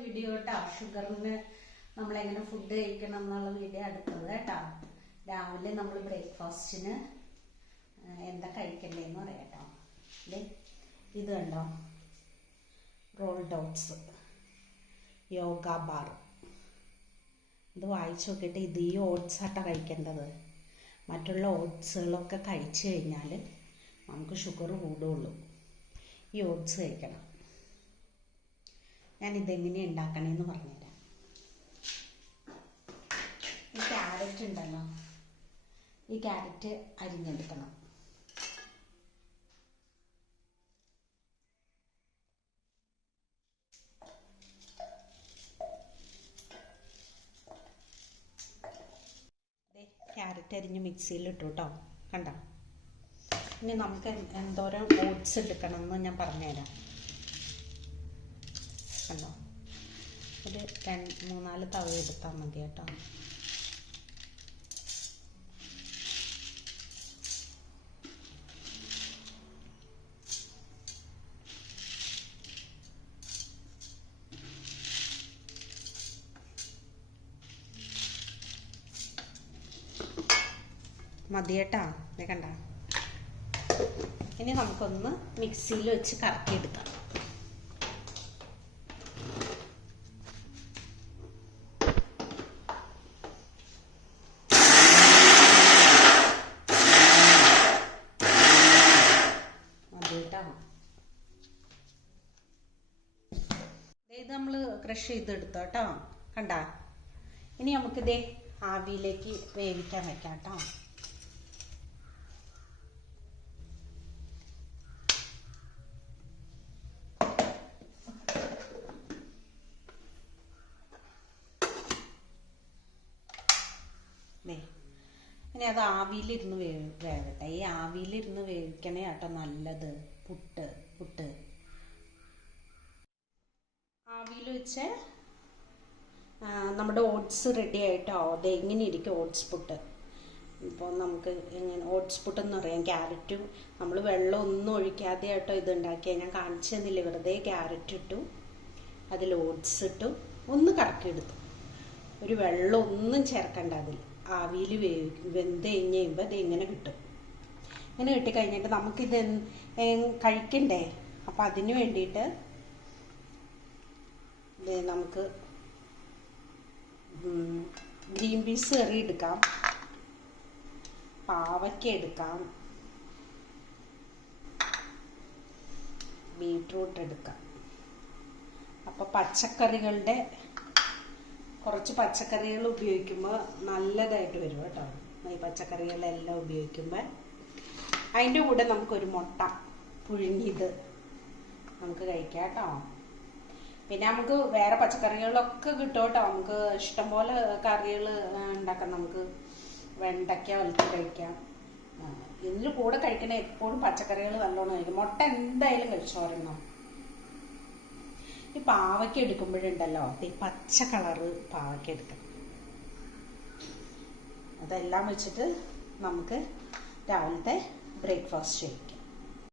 Video കേട്ടോ. ഷുഗറിന് നമ്മളെങ്ങനെ food കഴിക്കണം എന്നുള്ള വീഡിയോ അടുത്തത് കേട്ടോ. രാവിലെ നമ്മൾ ബ്രേക്ക്ഫാസ്റ്റിന് എന്താ കഴിക്കണ്ടേന്ന് പറയാം കേട്ടോ. ഇത് കണ്ടോ, റോൾഡ് ഓട്സ്, യോഗ ബാർ. ഇത് വായിച്ചു നോക്കിയിട്ട് ഇത് ഈ ഓട്സ് ആട്ടോ കഴിക്കേണ്ടത്. മറ്റുള്ള ഓട്സുകളൊക്കെ കഴിച്ചു കഴിഞ്ഞാൽ നമുക്ക് ഷുഗർ കൂടുള്ളൂ. ഈ ഓട്സ് കഴിക്കണം. ഞാനിതെങ്ങനെയാണ് ഉണ്ടാക്കണമെന്ന് പറഞ്ഞുതരാം. ഈ ക്യാരറ്റ് ഉണ്ടല്ലോ, ഈ ക്യാരറ്റ് അരിഞ്ഞെടുക്കണം. ക്യാരറ്റ് അരിഞ്ഞ് മിക്സിയിൽ ഇട്ടു കേട്ടോ, കണ്ടോ. ഇനി നമുക്ക് എന്തോരം ഓട്സ് എടുക്കണം എന്ന് ഞാൻ പറഞ്ഞുതരാം. കണ്ടോ, ഒരു 3-4 തവ എടുത്താൽ മതി കേട്ടോ. മതി കേട്ടോ, കണ്ട. ഇനി നമുക്കൊന്ന് മിക്സിയിൽ വെച്ച് കറക്കിയെടുക്കാം. ഇത് നമ്മൾ ക്രഷ് ചെയ്തെടുത്തോ കേട്ടോ, കണ്ട. ഇനി നമുക്കിതേ ആവിയിലേക്ക് വേവിക്കാൻ വെക്കാം കേട്ടോ. ഇനി അത് ആവിയിലിരുന്ന് വേവട്ടെ. ഈ ആവിയിലിരുന്ന് വേവിക്കണേ കേട്ടോ നല്ലത്. പുട്ട് ആവിയിൽ വെച്ച് നമ്മുടെ ഓട്സ് റെഡി ആയിട്ടോ. അത് എങ്ങനെ ഇരിക്കും ഓട്സ് പുട്ട്. ഇപ്പോൾ നമുക്ക് എങ്ങനെ ഓട്സ് പുട്ടെന്ന് പറയാം. ക്യാരറ്റും നമ്മൾ വെള്ളം ഒന്നും ഒഴിക്കാതെ ആയിട്ടോ ഇത് ഉണ്ടാക്കിയാൽ. ഞാൻ കാണിച്ചു തന്നില്ല, വെറുതെ ക്യാരറ്റ് ഇട്ടു, അതിൽ ഓട്സ് ഇട്ടു, ഒന്ന് കറക്കിയെടുത്തു. ഒരു വെള്ളം ഒന്നും ചേർക്കണ്ട. അതിൽ ആവിയിൽ വെന്ത് കഴിഞ്ഞ് കഴിയുമ്പോൾ ഇത് ഇങ്ങനെ കിട്ടും. ഇങ്ങനെ കിട്ടിക്കഴിഞ്ഞിട്ട് നമുക്കിത് കഴിക്കണ്ടേ. അപ്പം അതിന് വേണ്ടിയിട്ട് നമുക്ക് ഗ്രീൻ പീസ് കറി എടുക്കാം, പാവയ്ക്ക എടുക്കാം, ബീട്രൂട്ട് എടുക്കാം. അപ്പോൾ പച്ചക്കറികളുടെ കുറച്ച് പച്ചക്കറികൾ ഉപയോഗിക്കുമ്പോൾ നല്ലതായിട്ട് വരും കേട്ടോ. ഈ പച്ചക്കറികളെല്ലാം ഉപയോഗിക്കുമ്പോൾ അതിൻ്റെ കൂടെ നമുക്കൊരു മുട്ട പുഴുങ്ങിയത് നമുക്ക് കഴിക്കാം കേട്ടോ. പിന്നെ നമുക്ക് വേറെ പച്ചക്കറികളൊക്കെ കിട്ടും കേട്ടോ. നമുക്ക് ഇഷ്ടംപോലെ കറികൾ ഉണ്ടാക്കാം. നമുക്ക് വെണ്ടയ്ക്ക വലുത്ത് കഴിക്കാം. ഇതിന് കൂടെ കഴിക്കണ എപ്പോഴും പച്ചക്കറികൾ നല്ലോണം കഴിക്കും. മുട്ട എന്തായാലും കഴിച്ചോരണം. ഈ പാവയ്ക്ക എടുക്കുമ്പോഴുണ്ടല്ലോ, ഈ പച്ച കളറ് പാവയ്ക്ക എടുക്കണം. അതെല്ലാം വെച്ചിട്ട് നമുക്ക് രാവിലത്തെ ബ്രേക്ക്ഫാസ്റ്റ് ചെയ്യും.